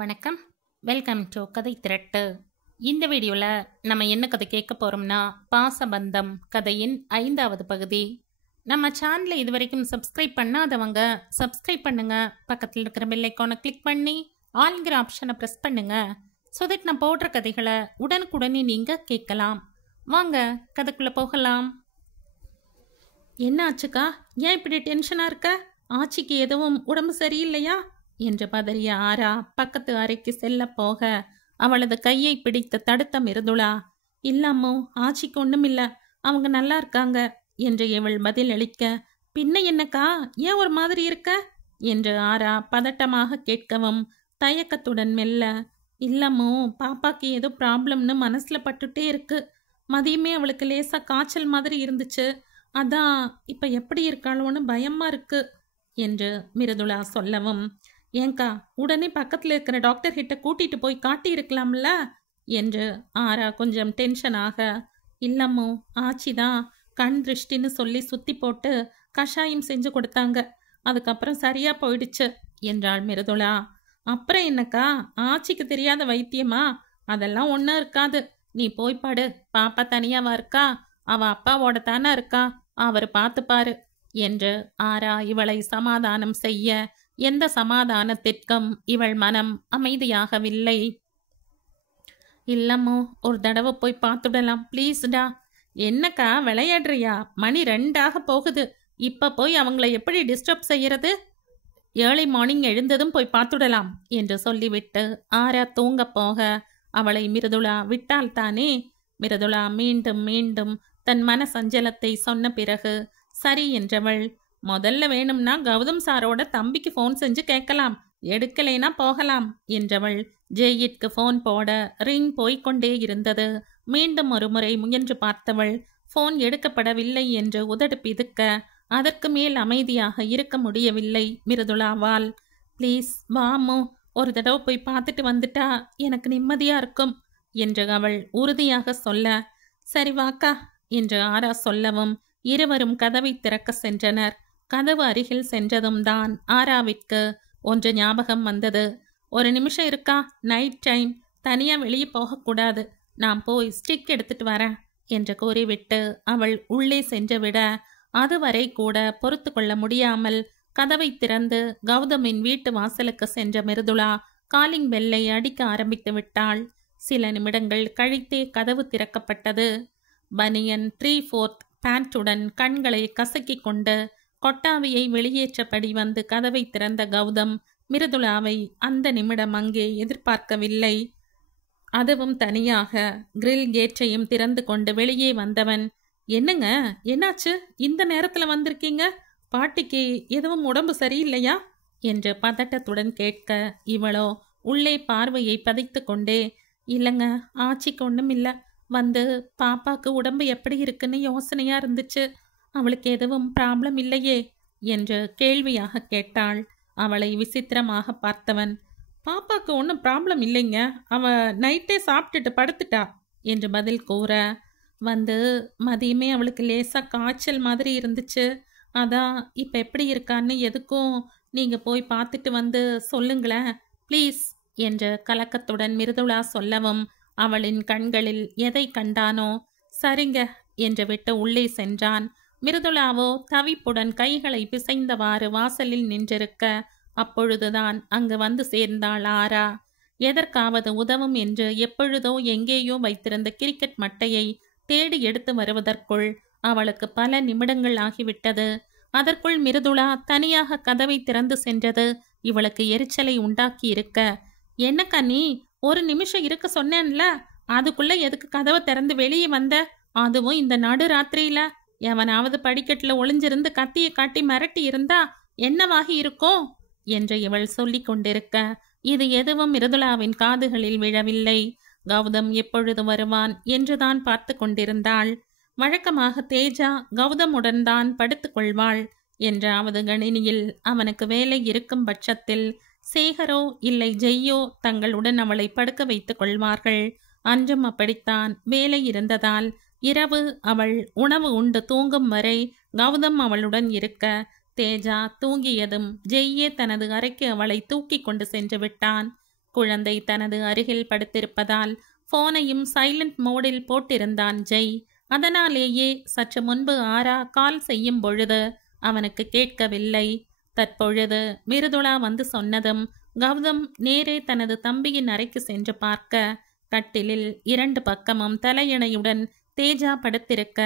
வணக்கம். Welcome to கதை திரட்டு. இந்த வீடியோவில் நம்ம என்ன கதை கேட்க போகிறோம்னா, பாசபந்தம் கதையின் 5வது பகுதி. நம்ம சேனலை இது வரைக்கும் சப்ஸ்கிரைப் பண்ணாதவங்க சப்ஸ்கிரைப் பண்ணுங்க. பக்கத்தில் இருக்கிற பெல் ஐக்கானை கிளிக் பண்ணி ஆல்ங்கிற ஆப்ஷனை ப்ரெஸ் பண்ணுங்க. ஸோ தட் நான் போடுற கதைகளை உடனுக்குடனே நீங்கள் கேட்கலாம். வாங்க கதைக்குள்ளே போகலாம். என்ன ஆச்சுக்கா, ஏன் இப்படி டென்ஷனாக இருக்க? ஆச்சிக்கு எதுவும் உடம்பு சரியில்லையா என்று பதறிய ஆரா பக்கத்து அறைக்கு செல்ல போக அவளது கையை பிடித்து தடுத்த மிருதுளா, இல்லம்மோ, ஆச்சிக்கு ஒண்ணுமில்ல, அவங்க நல்லா இருக்காங்க என்று இவள் பதில் அளிக்க, பின்ன என்னக்கா, ஏன் ஒரு மாதிரி இருக்க என்று ஆரா பதட்டமாக கேட்கவும் தயக்கத்துடன் மெல்ல, இல்லம்மோ, பாப்பாக்கு ஏதோ ப்ராப்ளம்னு மனசுல பட்டுட்டே இருக்கு. மதியமே அவளுக்கு லேசா காய்ச்சல் மாதிரி இருந்துச்சு. அதான் இப்ப எப்படி இருக்காளோன்னு பயமா இருக்கு என்று மிருதுளா சொல்லவும், ஏங்கா, உடனே பக்கத்தில் இருக்கிற டாக்டர் கிட்ட கூட்டிட்டு போய் காட்டி இருக்கலாம்ல என்று ஆரா கொஞ்சம் டென்ஷனாக, இல்லம்மோ, ஆச்சிதான் கண் திருஷ்டின்னு சொல்லி சுத்தி போட்டு கஷாயம் செஞ்சு கொடுத்தாங்க. அதுக்கப்புறம் சரியா போயிடுச்சு என்றாள் மிருதுளா. அப்புறம் என்னக்கா, ஆச்சிக்கு தெரியாத வைத்தியமா? அதெல்லாம் ஒன்றும் இருக்காது. நீ போய் பாடு. பாப்பா தனியாவா இருக்கா? அவ அப்பாவோட தானே இருக்கா, அவர் பார்த்துப்பாரு என்று ஆரா இவளை சமாதானம் செய்ய எந்த சமாதானத்திற்கும் இவள் மனம் அமைதியாகவில்லை. இல்லம்மோ, ஒரு தடவை போய் பார்த்துடலாம் ப்ளீஸ்டா. என்னக்கா விளையாடுறியா? மணி 2 போகுது. இப்ப போய் அவங்கள எப்படி டிஸ்டர்ப் செய்யறது? ஏர்லி மார்னிங் எழுந்ததும் போய் பார்த்துடலாம் என்று சொல்லிவிட்டு ஆரா தூங்க போக அவளை மிருதுளா விட்டால் தானே. மிருதுளா மீண்டும் மீண்டும் தன் மன சஞ்சலத்தை சொன்ன பிறகு சரி என்றவள், முதல்ல வேணும்னா கௌதம் சாரோட தம்பிக்கு ஃபோன் செஞ்சு கேட்கலாம், எடுக்கலைனா போகலாம் என்றவள் ஜெயிற்கு ஃபோன் போட ரிங் போய்கொண்டே இருந்தது. மீண்டும் ஒரு முறை முயன்று பார்த்தவள் ஃபோன் எடுக்கப்படவில்லை என்று உதடு பிதுக்க அதற்கு மேல் அமைதியாக இருக்க முடியவில்லை மிருதுளாவால். ப்ளீஸ் வாமோ, ஒரு தடவை போய் பார்த்துட்டு வந்துட்டா எனக்கு நிம்மதியா இருக்கும் என்று அவள் உறுதியாக சொல்ல, சரி வாக்கா என்று ஆரா சொல்லவும் இருவரும் கதவை திறக்க சென்றனர். கதவு அருகில் சென்றதும் தான் ஆராவிற்கு ஒன்று ஞாபகம் வந்தது. ஒரு நிமிஷம் இருக்கா, நைட் டைம், தனியா வெளியே போகக்கூடாது, நான் போய் ஸ்டிக் எடுத்துட்டு வரேன் என்று கூறிவிட்டு அவள் உள்ளே சென்றுவிட அதுவரை கூட பொறுத்து கொள்ள முடியாமல் கதவை திறந்து கௌதமின் வீட்டு வாசலுக்கு சென்ற மிருதுளா காலிங் பெல்லை அடிக்க ஆரம்பித்து விட்டாள். சில நிமிடங்கள் கழித்தே கதவு திறக்கப்பட்டது. பனியன் 3/4 பேண்ட்டுடன் கண்களை கசக்கி கொண்டு கொட்டாவியை வெளியேற்றபடி வந்து கதவை திறந்த கௌதம் மிருதுளாவை அந்த நிமிடம் அங்கே எதிர்பார்க்கவில்லை. அதுவும் தனியாக. கிரில் கேட்டையும் திறந்து கொண்டு வெளியே வந்தவன், என்னங்க, என்னாச்சு, இந்த நேரத்துல வந்திருக்கீங்க? பாட்டிக்கு எதுவும் உடம்பு சரியில்லையா என்று பதட்டத்துடன் கேட்க இவளோ உள்ளே பார்வையை பதித்து கொண்டே, இல்லைங்க, ஆச்சிக்கு ஒன்றும் இல்லை, வந்து பாப்பாக்கு உடம்பு எப்படி இருக்குன்னு யோசனையா இருந்துச்சு, அவளுக்கு எதுவும் ப்ராப்ளம் இல்லையே என்று கேள்வியாக கேட்டாள். அவளை விசித்திரமாக பார்த்தவன், பாப்பாக்கு ஒன்றும் ப்ராப்ளம் இல்லைங்க, அவ நைட்டே சாப்பிட்டுட்டு படுத்துட்டா என்று பதில் கூற, வந்து மதியமே அவளுக்கு லேசா காய்ச்சல் மாதிரி இருந்துச்சு, அதான் இப்போ எப்படி இருக்கான்னு எதுக்கும் நீங்கள் போய் பார்த்துட்டு வந்து சொல்லுங்களேன் ப்ளீஸ் என்று கலக்கத்துடன் மிருதுளா சொல்லவும் அவளின் கண்களில் எதை கண்டானோ சரிங்க என்று விட்டு உள்ளே சென்றான். மிருதுளாவோ தவிப்புடன் கைகளை பிசைந்தவாறு வாசலில் நின்றிருக்க அப்பொழுதுதான் அங்கு வந்து சேர்ந்தாள் ஆரா. எதற்காவது உதவும் என்று எப்பொழுதோ எங்கேயோ வைத்திருந்த கிரிக்கெட் மட்டையை தேடி எடுத்து வருவதற்குள் அவளுக்கு பல நிமிடங்கள் ஆகிவிட்டது. அதற்குள் மிருதுளா தனியாக கதவை திறந்து சென்றது இவளுக்கு எரிச்சலை உண்டாக்கி இருக்க, என்னக்கா நீ, ஒரு நிமிஷம் இருக்க சொன்னேன்ல, அதுக்குள்ள எதுக்கு கதவை திறந்து வெளியே வந்த? அதுவும் இந்த நடு ராத்திரியில? எவனாவது படிக்கட்டுல ஒளிஞ்சிருந்து கத்தியை காட்டி மிரட்டி இருந்தா என்னவாகி இருக்கும் என்று இவள் சொல்லி கொண்டிருக்க இது எதுவும் மிருதுளாவின் காதுகளில் விழவில்லை. கௌதம் எப்பொழுது வருவான் என்றுதான் பார்த்து கொண்டிருந்தாள். வழக்கமாக தேஜா கௌதமுடன் தான் படுத்து கொள்வாள். என்றாவது கணினியில் அவனுக்கு வேலை இருக்கும் பட்சத்தில் சேகரோ இல்லை ஜெய்யோ தங்களுடன் அவளை படுக்க வைத்துக் கொள்வார்கள். அன்றும் அப்படித்தான். வேலை இருந்ததால் இரவு அவள் உணவு உண்டு தூங்கும் வரை கௌதம் அவளுடன் இருக்க, தேஜா தூங்கியதும் ஜெய்யே தனது அறைக்கு அவளை தூக்கி கொண்டு சென்று விட்டான். குழந்தை தனது அருகில் படுத்திருப்பதால் போனையும் சைலண்ட் மோடில் போட்டிருந்தான் ஜெய். அதனாலேயே சற்று முன்பு ஆரா கால் செய்யும் பொழுது அவனுக்கு கேட்கவில்லை. தற்பொழுது மிருதுளா வந்து சொன்னதும் கௌதம் நேரே தனது தம்பியின் அறைக்கு சென்று பார்க்க, கட்டிலில் 2 பக்கமும் தலையணையுடன் தேஜா படுத்திருக்க,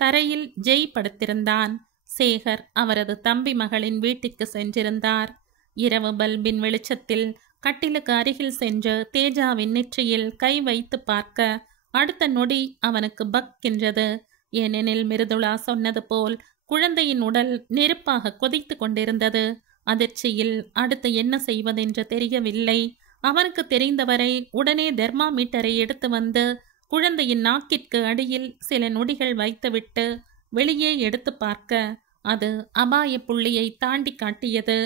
தரையில் ஜெய் படுத்திருந்தான். சேகர் அவரது தம்பி மகளின் வீட்டிற்கு சென்றிருந்தார். இரவு பல்பின் வெளிச்சத்தில் கட்டிலுக்கு அருகில் சென்று தேஜாவின் நெற்றியில் கை வைத்து பார்க்க, அடுத்த நொடி அவனுக்கு பக்கென்றது. ஏனெனில் மிருதுளா சொன்னது போல் குழந்தையின் உடல் நெருப்பாக கொதித்து கொண்டிருந்தது. அதிர்ச்சியில் அடுத்து என்ன செய்வதென்று தெரியவில்லை. அவனுக்கு தெரிந்தவரை உடனே தெர்மாமீட்டரை எடுத்து வந்து குழந்தையின் நாக்கிற்கு அடியில் சில நொடிகள் வைத்துவிட்டு வெளியே எடுத்து பார்க்க, அது அபாய புள்ளியை தாண்டி காட்டியது.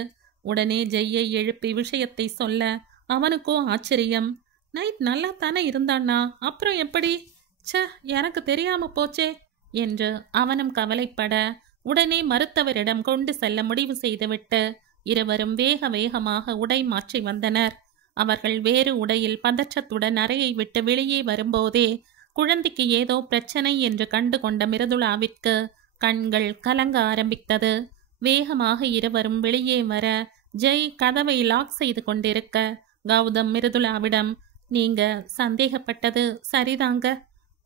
உடனே ஜெய்யை எழுப்பி விஷயத்தை சொல்ல அவனுக்கோ ஆச்சரியம். நைட் நல்லா தானே இருந்தானா, அப்புறம் எப்படி? எனக்கு தெரியாம போச்சே என்று அவனும் கவலைப்பட, உடனே மருத்துவரிடம் கொண்டு செல்ல முடிவு செய்துவிட்டு இருவரும் வேக வேகமாக உடை மாற்றி வந்தனர். அவர்கள் வேறு உடையில் பதற்றத்துடன் அறையை விட்டு வெளியே வரும்போதே குழந்தைக்கு ஏதோ பிரச்சனை என்று கண்டு கொண்ட மிருதுளாவிற்கு கண்கள் கலங்க ஆரம்பித்தது. வேகமாக இருவரும் வெளியே வர ஜெய் கதவை லாக் செய்து கொண்டிருக்க, கௌதம் மிருதுளாவிடம், நீங்க சந்தேகப்பட்டது சரிதாங்க,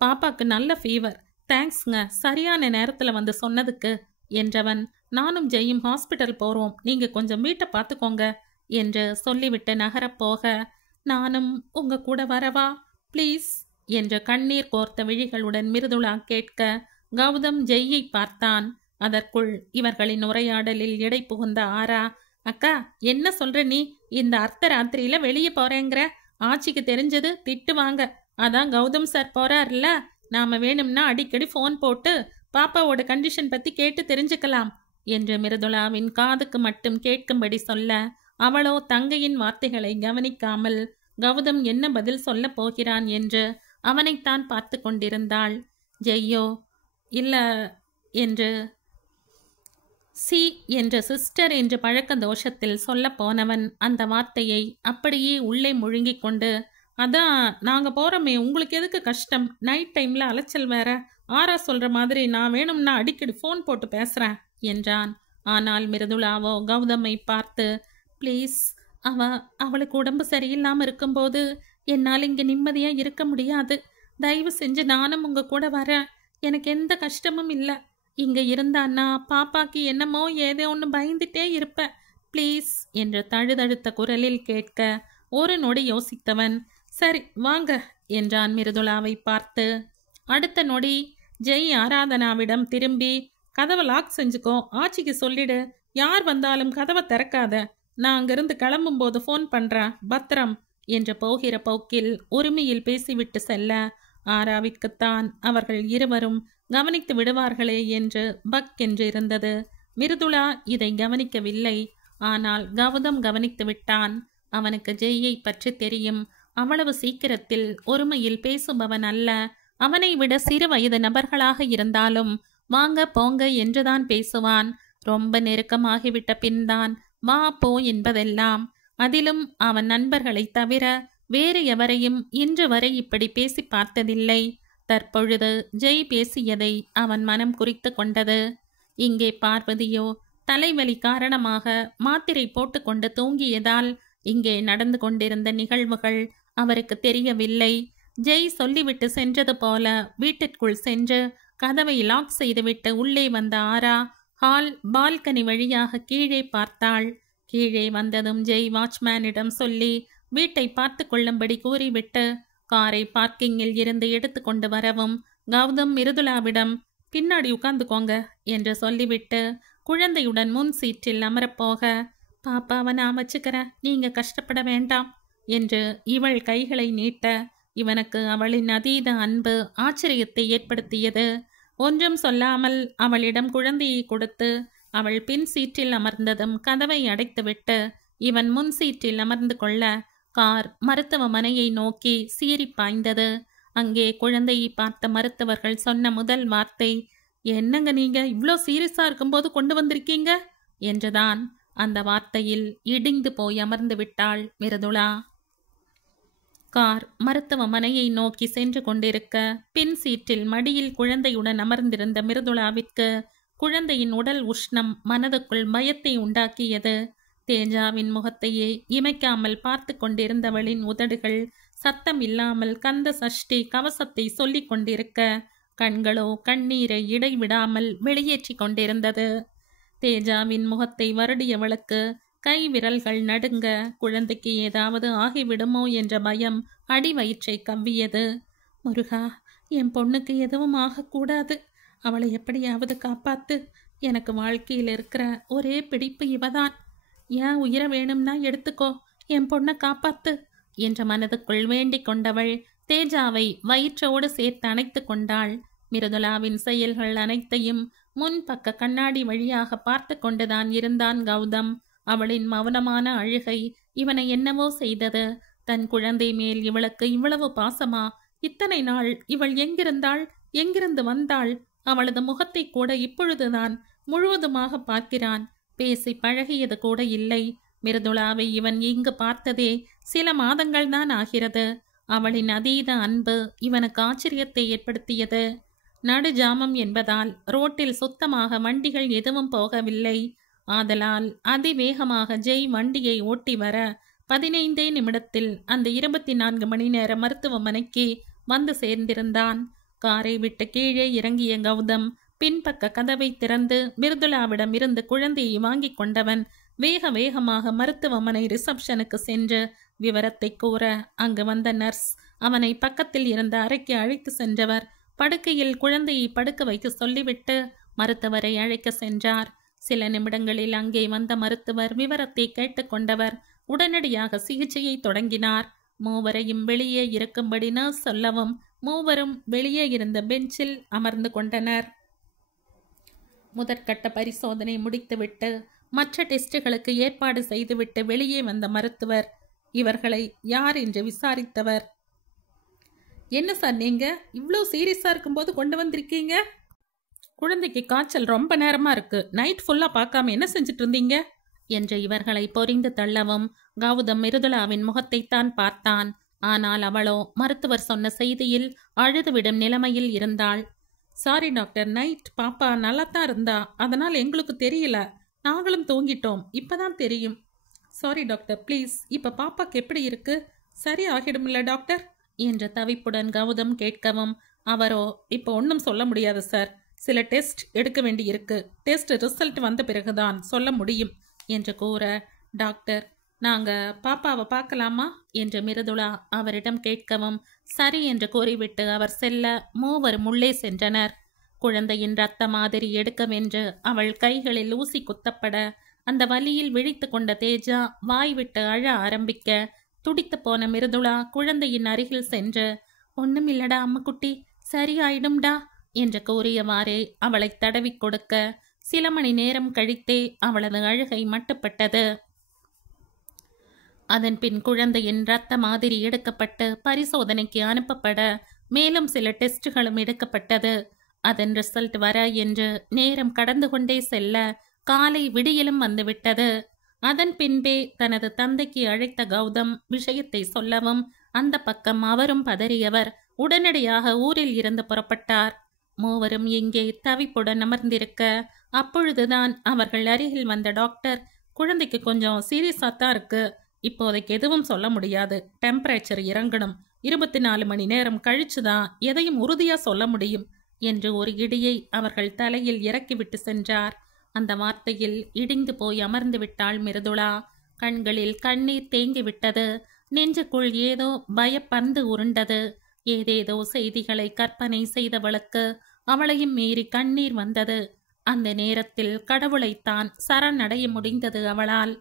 பாப்பாக்கு நல்ல ஃபீவர், தேங்க்ஸ்ங்க சரியான நேரத்துல வந்து சொன்னதுக்கு என்றவன், நானும் ஜெயும் ஹாஸ்பிட்டல் போறோம், நீங்க கொஞ்சம் வீட்டை பார்த்துக்கோங்க என்று சொல்லிவிட்டு நகரப்போக, நானும் உங்க கூட வரவா ப்ளீஸ் என்று கண்ணீர் கோர்த்த விழிகளுடன் மிருதுளா கேட்க, கௌதம் ஜெய்யை பார்த்தான். அதற்குள் இவர்களின் உரையாடலில் இடை புகுந்த ஆரா, அக்கா என்ன சொல்ற நீ? இந்த அர்த்தராத்திரியில வெளியே போறேங்கிற? ஆச்சிக்கு தெரிஞ்சது திட்டுவாங்க. அதான் கௌதம் சார் போறாருல்ல, நாம வேணும்னா அடிக்கடி ஃபோன் போட்டு பாப்பாவோட கண்டிஷன் பத்தி கேட்டு தெரிஞ்சுக்கலாம் என்று மிருதுளாவின் காதுக்கு மட்டும் கேட்கும்படி சொல்ல, அவளோ தங்கையின் வார்த்தைகளை கவனிக்காமல் கௌதம் என்ன பதில் சொல்ல போகிறான் என்று அவனைத்தான் பார்த்து கொண்டிருந்தாள். ஜெய்யோ இல்ல என்று சி என்ற சிஸ்டர் என்று பழக்க தோஷத்தில் சொல்ல போனவன் அந்த வார்த்தையை அப்படியே உள்ளே முழுங்கிக் கொண்டு, அதான் நாங்க போறோமே, உங்களுக்கு எதுக்கு கஷ்டம்? நைட் டைம்ல அலைச்சல் வேற. ஆரா சொல்ற மாதிரி நான் வேணும்னா அடிக்கடி ஃபோன் போட்டு பேசுறேன் என்றான். ஆனால் மிருதுளாவோ கௌதமை பார்த்து, ப்ளீஸ், அவளுக்கு உடம்பு சரியில்லாம இருக்கும்போது என்னால் இங்க நிம்மதியா இருக்க முடியாது. தயவு செஞ்சு நானும் உங்க கூட வரேன். எனக்கு எந்த கஷ்டமும் இல்லை. இங்க இருந்தான்னா பாப்பாக்கு என்னமோ ஏதோ ஒன்று பயந்துட்டே இருப்பேன். ப்ளீஸ் என்று தழுதழுத்த குரலில் கேட்க, ஒரு நொடி யோசித்தவன், சரி வாங்க என்றான் மிருதுளாவை பார்த்து. அடுத்த நொடி ஜெய் ஆராதனாவிடம் திரும்பி, கதவை லாக் செஞ்சுக்கோ, ஆச்சிக்கு சொல்லிடு, யார் வந்தாலும் கதவை திறக்காத, நான் அங்கிருந்து கிளம்பும்போது ஃபோன் பண்றேன், பத்திரம் என்று போகிற போக்கில் உரிமையில் பேசிவிட்டு செல்ல, ஆராவிற்குத்தான் அவர்கள் இருவரும் கவனித்து விடுவார்களே என்று பக் என்று இருந்தது. மிருதுளா இதை கவனிக்கவில்லை. ஆனால் கௌதம் கவனித்து விட்டான். அவனுக்கு ஜெய்யை பற்றி தெரியும். அவ்வளவு சீக்கிரத்தில் ஒருமையில் பேசுபவன் அல்ல. அவனை விட சிறு வயது நபர்களாக இருந்தாலும் வாங்க போங்க என்றுதான் பேசுவான். ரொம்ப நெருக்கமாகிவிட்ட பின்தான் வா போ என்பதெல்லாம். அதிலும் அவன் நண்பர்களை தவிர வேறு எவரையும் இன்று வரை இப்படி பேசி பார்த்ததில்லை. தற்பொழுது ஜெய் பேசியதை அவன் மனம் குறித்து கொண்டது. இங்கே பார்வதியோ தலைவலி காரணமாக மாத்திரை போட்டுக்கொண்டு தூங்கியதால் இங்கே நடந்து கொண்டிருந்த நிகழ்வுகள் அவருக்கு தெரியவில்லை. ஜெய் சொல்லிவிட்டு சென்றது போல வீட்டிற்குள் சென்று கதவை லாக் செய்துவிட்டு உள்ளே வந்த ஆரா ஹால் பால்கனி வழியாக கீழே பார்த்தாள். கீழே வந்ததும் ஜெய் வாட்ச்மேனிடம் சொல்லி வீட்டை பார்த்து கொள்ளும்படி கூறிவிட்டு காரை பார்க்கிங்கில் இருந்து எடுத்து கொண்டு வரவும், கௌதம் மிருதுளாவிடம் பின்னாடி உட்கார்ந்துக்கோங்க என்று சொல்லிவிட்டு குழந்தையுடன் முன் சீற்றில் அமரப்போக, பாப்பாவை நான் அமைச்சுக்கிறேன், நீங்க கஷ்டப்பட வேண்டாம் என்று இவள் கைகளை நீட்ட, இவனுக்கு அவளின் அதீத அன்பு ஆச்சரியத்தை ஏற்படுத்தியது. ஒன்றும் சொல்லாமல் அவளிடம் குழந்தையை கொடுத்து அவள் பின் சீற்றில் அமர்ந்ததும் கதவை அடைத்துவிட்டு இவன் முன் சீற்றில் அமர்ந்து கொள்ள கார் மருத்துவமனையை நோக்கி சீறி பாய்ந்தது. அங்கே குழந்தையை பார்த்த மருத்துவர்கள் சொன்ன முதல் வார்த்தை, என்னங்க நீங்க இவ்வளோ சீரியஸா இருக்கும்போது கொண்டு வந்திருக்கீங்க என்றுதான். அந்த வார்த்தையில் இடிந்து போய் அமர்ந்து விட்டாள் மிருதுளா. கார் மருத்துவமனையை நோக்கி சென்று கொண்டிருக்க பின் சீட்டில் மடியில் குழந்தையுடன் அமர்ந்திருந்த மிருதுளாவிற்கு குழந்தையின் உடல் உஷ்ணம் மனதுக்குள் பயத்தை உண்டாக்கியது. தேஜாவின் முகத்தையே இமைக்காமல் பார்த்து கொண்டிருந்தவளின் உதடுகள் சத்தம் இல்லாமல் கந்த சஷ்டி கவசத்தை சொல்லிக் கொண்டிருக்க கண்களோ கண்ணீரை இடைவிடாமல் வெளியேற்றி கொண்டிருந்தது. தேஜாவின் முகத்தை வருடியவளுக்கு கை விரல்கள் நடுங்க, குழந்தைக்கு ஏதாவது ஆகிவிடுமோ என்ற பயம் அடி வயிற்றை கவ்வியது. முருகா, என் பொண்ணுக்கு எதுவும் ஆகக்கூடாது, அவளை எப்படியாவது காப்பாத்து. எனக்கு வாழ்க்கையில் இருக்கிற ஒரே பிடிப்பு இவதான். ஏன் உயிரை வேணும்னா எடுத்துக்கோ, என் பொண்ணை காப்பாத்து என்ற மனதுக்குள் வேண்டிக் கொண்டவள் தேஜாவை வயிற்றோடு சேர்த்து அணைத்து கொண்டாள். மிருதுளாவின் செயல்கள் அனைத்தையும் முன்பக்க கண்ணாடி வழியாக பார்த்து கொண்டுதான் இருந்தான் கௌதம். அவளின் மௌனமான அழுகை இவனை என்னவோ செய்தது. தன் குழந்தை மேல் இவளுக்கு இவ்வளவு பாசமா? இத்தனை நாள் இவள் எங்கிருந்தாள், எங்கிருந்து வந்தாள்? அவளது முகத்தை கூட இப்பொழுதுதான் முழுவதுமாக பார்க்கிறான். பேசி பழகியது கூட இல்லை. மிருதுளாவை இவன் இங்கு பார்த்ததே சில மாதங்கள் தான் ஆகிறது. அவளின் அதீத அன்பு இவனுக்கு ஆச்சரியத்தை ஏற்படுத்தியது. நடுஜாமம் என்பதால் ரோட்டில் சுத்தமாக வண்டிகள் எதுவும் போகவில்லை. ஆதலால் அதிவேகமாக ஜெய் வண்டியை ஓட்டி வர 15 நிமிடத்தில் அந்த 24 மணி நேர மருத்துவமனைக்கு வந்து சேர்ந்திருந்தான். காரை விட்டு கீழே இறங்கிய கௌதம் பின்பக்க கதவை திறந்து மிருதுளாவிடம் இருந்து குழந்தையை வாங்கி கொண்டவன் வேக வேகமாக மருத்துவமனை ரிசப்ஷனுக்கு சென்று விவரத்தை கூற அங்கு வந்த நர்ஸ் அவனை பக்கத்தில் இருந்த அறைக்கு அழைத்து சென்றவர் படுக்கையில் குழந்தையை படுக்க வைத்து சொல்லிவிட்டு மருத்துவரை அழைக்க சென்றார். சில நிமிடங்களில் அங்கே வந்த மருத்துவர் விவரத்தை கேட்டுக்கொண்டவர் உடனடியாக சிகிச்சையை தொடங்கினார். மூவரையும் வெளியே இருக்கும்படி நர்ஸ் சொல்லவும் மூவரும் வெளியே இருந்த பெஞ்சில் அமர்ந்து கொண்டனர். முதற்கட்ட பரிசோதனை முடித்துவிட்டு மற்ற டெஸ்டுகளுக்கு ஏற்பாடு செய்துவிட்டு வெளியே வந்த மருத்துவர் இவர்களை யார் என்று விசாரித்தவர், என்ன சார் நீங்க இவ்வளோ சீரியஸா இருக்கும்போது கொண்டு வந்திருக்கீங்க? குழந்தைக்கு காய்ச்சல் ரொம்ப நேரமா இருக்கு, நைட் ஃபுல்லா பார்க்காம என்ன செஞ்சுட்டு இருந்தீங்க என்று இவர்களை பொறிந்து தள்ளவும் கௌதம் மிருதுளாவின் முகத்தைத்தான் பார்த்தான். ஆனால் அவளோ மருத்துவர் சொன்ன செய்தியில் அழுதுவிடும் நிலைமையில் இருந்தாள். சாரி டாக்டர், நைட் பாப்பா நல்லா தான் இருந்தா, அதனால் எங்களுக்கு தெரியல, நாங்களும் தூங்கிட்டோம், இப்பதான் தெரியும். சாரி டாக்டர், ப்ளீஸ் இப்ப பாப்பாக்கு எப்படி இருக்கு, சரி ஆகிடும்ல டாக்டர் என்ற தவிப்புடன் கௌதம் கேட்கவும் அவரோ இப்போ ஒன்றும் சொல்ல முடியாது சார், சில டெஸ்ட் எடுக்க வேண்டி இருக்கு, டெஸ்ட் ரிசல்ட் வந்த பிறகுதான் சொல்ல முடியும் என்று கூற டாக்டர் நாங்க பாப்பாவை பார்க்கலாமா என்று மிருதுளா அவரிடம் கேட்கவும் சரி என்று கூறிவிட்டு அவர் செல்ல மூவரும் உள்ளே சென்றனர். குழந்தையின் ரத்த மாதிரி எடுக்கவென்று அவள் கைகளில் ஊசி குத்தப்பட அந்த வலியில் விழித்து கொண்ட தேஜா வாய் விட்டு அழ ஆரம்பிக்க துடித்து போன மிருதுளா குழந்தையின் அருகில் சென்று ஒண்ணுமில்லடா அம்முக்குட்டி, சரியாயிடும்டா என்று கூறியவாறே அவளை தடவி கொடுக்க சில மணி நேரம் கழித்தே அவளது அழுகை மட்டுப்பட்டது. அதன் பின் குழந்தையின் இரத்த மாதிரி எடுக்கப்பட்டு பரிசோதனைக்கு அனுப்பப்பட மேலும் சில டெஸ்டுகளும் எடுக்கப்பட்டது. அதன் ரிசல்ட் வர என்று நேரம் கடந்து கொண்டே செல்ல காலை விடியலும் வந்துவிட்டது. அதன் பின்பே தனது தந்தைக்கு அழைத்த கௌதம் விஷயத்தை சொல்லவும் அந்த பக்கம் அவரும் பதறியவர் உடனடியாக ஊரில் இருந்து புறப்பட்டார். மூவரும் இங்கே தவிப்புடன் அமர்ந்திருக்க அப்பொழுதுதான் அவர்கள் அருகில் வந்த டாக்டர் குழந்தைக்கு கொஞ்சம் சீரியஸாத்தான் இருக்கு, இப்போதைக்கு எதுவும் சொல்ல முடியாது, டெம்பரேச்சர் இறங்கணும், 24 மணி நேரம் கழிச்சுதான் எதையும் உறுதியா சொல்ல முடியும் என்று ஒரு இடியை அவர்கள் தலையில் இறக்கிவிட்டு சென்றார். அந்த வார்த்தையில் இடிந்து போய் அமர்ந்து விட்டாள் மிருதுளா. கண்களில் கண்ணீர் தேங்கிவிட்டது. நெஞ்சுக்குள் ஏதோ பயப்பந்து உருண்டது. ஏதேதோ செய்திகளை கற்பனை செய்தவளுக்கு அவளையும் மீறி கண்ணீர் வந்தது. அந்த நேரத்தில் கடவுளைத்தான் சரணடைய முடிந்தது அவளால்.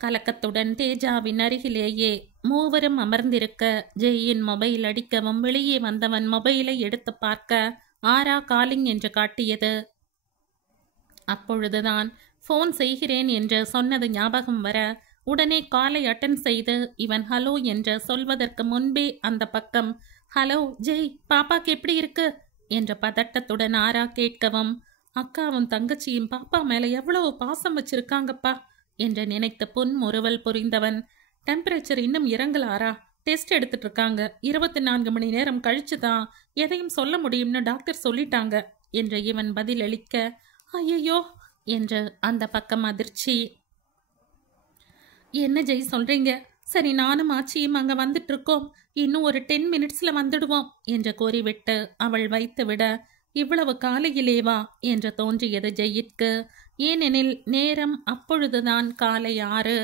கலக்கத்துடன் தேஜாவின் அருகிலேயே மூவரும் அமர்ந்திருக்க ஜெயின் மொபைல் அடிக்கவும் வெளியே வந்தவன் மொபைலை எடுத்து பார்க்க ஆரா காலிங் என்று காட்டியது. அப்பொழுதுதான் ஃபோன் செய்கிறேன் என்று சொன்னது ஞாபகம் வர உடனே காலை அட்டன் செய்து இவன் ஹலோ என்று சொல்வதற்கு முன்பே அந்த பக்கம் ஹலோ ஜெய், பாப்பாக்கு எப்படி இருக்கு என்ற பதட்டத்துடன் ஆரா கேட்கவும் அக்காவும் தங்கச்சியும் பாப்பா மேல எவ்வளவு பாசம் வச்சிருக்காங்கப்பா என்று நினைத்து புன்முறுவல் புரிந்தவன் டெம்பரேச்சர் இன்னும் இறங்கலாரா, டெஸ்ட் எடுத்துட்டு இருக்காங்க. 24 மணி நேரம் கழிச்சு தான் எதையும் சொல்ல முடியும்னு டாக்டர் சொல்லிட்டாங்க என்று இவன் பதிலளிக்க, ஐயையோ என்று அந்த பக்கம் அதிர்ச்சி. என்ன ஜெய் சொல்றீங்க? சரி, நானும் ஆச்சியும் அங்க வந்துட்டு இருக்கோம். இன்னும் ஒரு 10 மினிட்ஸ்ல வந்துடுவோம் என்று கூறிவிட்டு அவள் வைத்து விட, இவ்வளவு காலையிலேவா என்று தோன்றியது ஜெயிற்கு. ஏனெனில் நேரம் அப்பொழுதுதான் காலை 6.